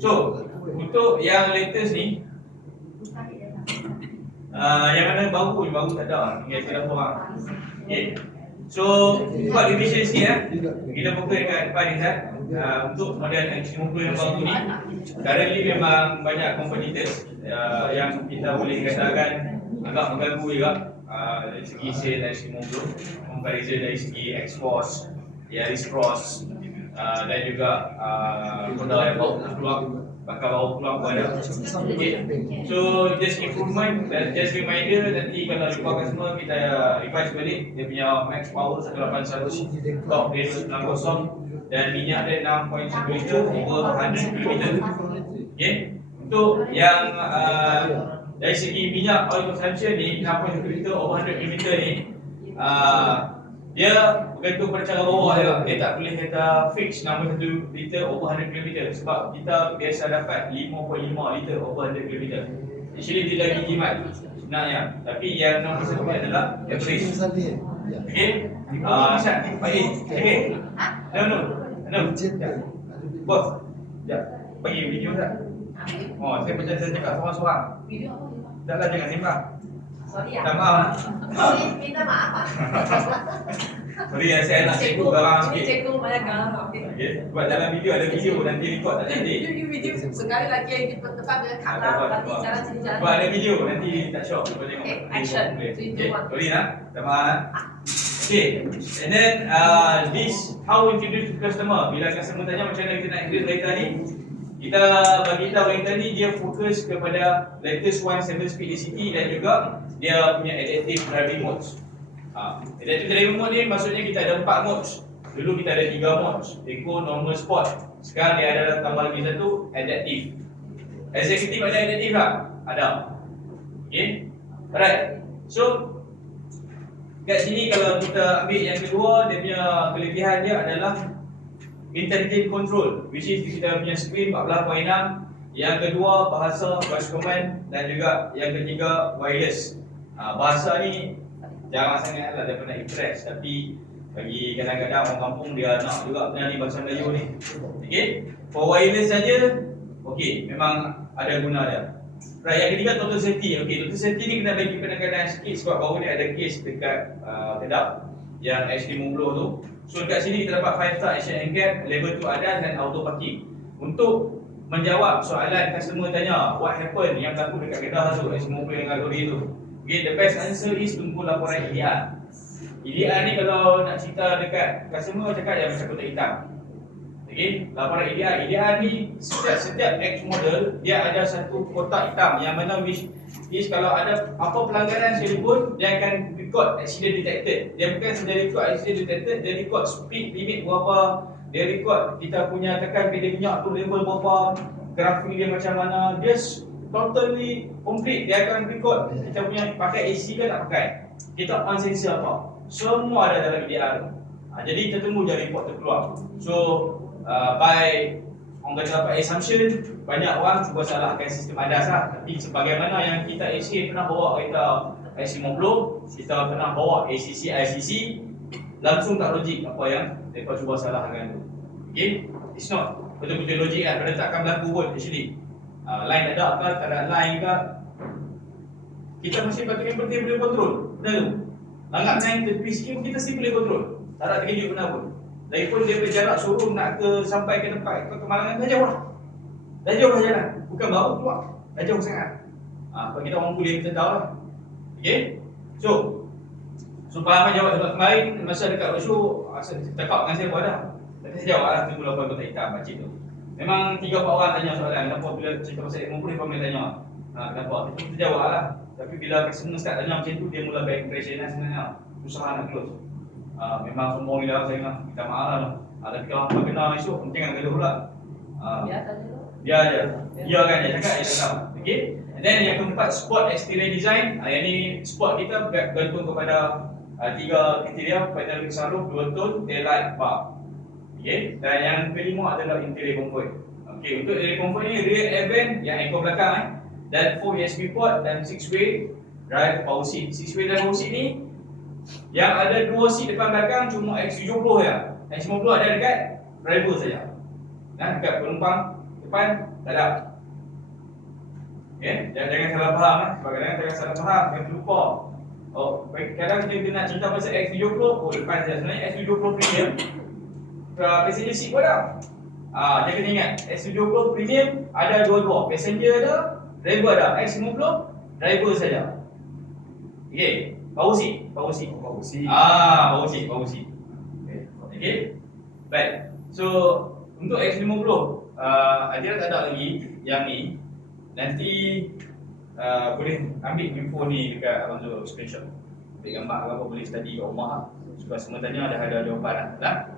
So, untuk yang latest ni, yang mana baru tak ada, tinggal kita orang. Okay. So, buat revision sikit kita fokus dekat depan ni Zat. Untuk model X50 yang baru ni, currently memang banyak competitors yang kita boleh katakan agak mengganggu juga dari segi sale X50, comparison dari segi X-Force, Yaris Cross, dan juga Honda yang baru keluar, bakal baru keluar pun ada. Okay. So just improvement dan just reminder, nanti kalau lupakan semua kita revise balik dia punya max power 181, top dia 290 dan minyak dia 6.1 liter over 100 km. Okay. Untuk yang dari segi minyak oil consumption ni 6.1 liter over 100 km ni, dia bergantung pada cara bawa dia. Dia tak boleh kata fix 6.1 liter over 100 km sebab kita biasa dapat 5.5 liter over 100 km. Actually dia lagi jimat sebenarnya. Tapi yang nombor satu adalah average. Okay. Syat, bagi. Okay. No. Bos. Sekejap. Bagi video tak? Oh, saya macam saya cakap seorang-seorang. Video apa? Tak lah, jangan sembang. Sorry Tak maaf. minta maaf. Sorry saya nak cikgu garang sikit. Cikgu banyak garang. Okay. Sebab dalam video ada video nanti record tak nanti. Video sekali lagi yang di depan dia kamera nanti jalan sini jalan. Sebab ada video nanti tak shock. Kau tengok. Okay, action. Okay. Sorry lah. Tak maaf. Okay. And then this how we introduce to customer. Bila customer tanya macam mana kita nak introduce kereta ni, kita bagi tahu kereta ni dia fokus kepada latest 7-speed DCT dan juga dia punya adaptive driving modes. Adaptive driving mode ni maksudnya kita ada 4 modes. Dulu kita ada 3 modes, Eco, Normal, Sport. Sekarang dia ada tambah lagi satu, adaptive. Executive ada adaptive tak? Ada. Okay. Alright. So kat sini kalau kita ambil yang kedua, dia punya kelebihan dia adalah intelligent control, which is kita punya screen 14.6. Yang kedua bahasa voice command dan juga yang ketiga wireless. Bahasa ni jarang sangat lah dia pernah impress, tapi bagi kadang-kadang orang kampung dia nak juga benda ni bahasa Melayu ni. Okay. For wireless saja, okay, memang ada guna dia. Right, yang ketiga total safety. Okay, total safety ni kena bagi penekanan sikit sebab baru ni ada case dekat Kedah yang X50 tu. So dekat sini kita dapat 5 star action and gap, level 2 ADAS dan auto parking. Untuk menjawab soalan customer tanya what happened yang berlaku dekat Kedah tu, X50 yang lori tu. Okay, the best answer is tunggu laporan EDR. EDR ni kalau nak cerita dekat customer cakap yang macam kotak hitam. Okay, laporan EDR ni setiap X model dia ada satu kotak hitam yang mana which is kalau ada apa pelanggaran sekalipun dia akan record accident detected. Dia bukan saja record accident detected, dia record speed limit berapa, dia record kita punya tekan pedal minyak tu level berapa, grafik dia macam mana, dia totally complete. Dia akan record kita punya pakai AC ke tak pakai, kita on sensor apa, semua ada dalam EDR. Jadi kita tunggu je report tu keluar. So by orang kata apa assumption, banyak orang cuba salahkan sistem ADAS lah. Tapi sebagaimana yang kita ACA pernah bawa kereta X50, kita pernah bawa ACC, ICC, langsung tak logik apa yang mereka cuba salahkan tu. Okay, it's not betul-betul logik kan, benda takkan berlaku pun actually. Line tak ada ke, tak ada line ke, kita masih patutnya boleh kontrol benda tu. Langgar naik tepi sikit pun kita mesti boleh kontrol, tak ada terkejut benda pun. Lagipun dia berjarak suruh nak sampai ke tempat ke kemalangan, dah jauh lah. Dah jauh lah jalan, bukan baru keluar, dah jauh sangat. Kalau kita orang kuliah kita tahu lah. Okay, so Pak Ahmad jawab sebab kemarin masa dekat roadshow cakap dengan saya pun ada. Tapi saya jawab lah, tunggu laporan kotak hitam pakcik tu. Memang 3-4 orang tanya soalan, kenapa bila cerita pasal X50 dia boleh tanya kenapa, kita jawab lah. Tapi bila customer start tanya macam tu, dia mula bad impression lah sebenarnya, susah nak close. Memang semua ni dah saya nak minta maaf lah. Tapi kalau apa kena esok, jangan gaduh pula. Biar je. Biar kan dia cakap, dia cakap. Okay. And then yang keempat, sport exterior design. Yang ni sport kita bergantung kepada 3 kriteria, panel sunroof, 2 tone, taillight, bar. Okay. Dan yang kelima adalah interior comfort. Okay, untuk interior comfort ni rear air vent yang ekor belakang dan 4 USB port dan 6-way drive power seat. 6-way drive power seat ni yang ada 2 seat depan belakang cuma X70 je. X50 ada dekat driver saja. Dan dekat penumpang depan tak ada. Okay? Jangan salah faham sebab kadang-kadang jangan salah faham, jangan terlupa. Oh, kadang kita nak cerita pasal X70, oh depan saja. Sebenarnya X70 Premium passenger seat pun ada. Dia kena ingat X70 Premium ada dua-dua, passenger ada, driver ada. X50 driver saja. Okey, power seat. Power seat. Power seat. Okey. Baik. So untuk X50 Adira tak ada lagi yang ni. Nanti boleh ambil info ni dekat Abang Zul screenshot. Ambil gambar apa boleh study kat rumah lah. Sebab semua tanya ada jawapan lah.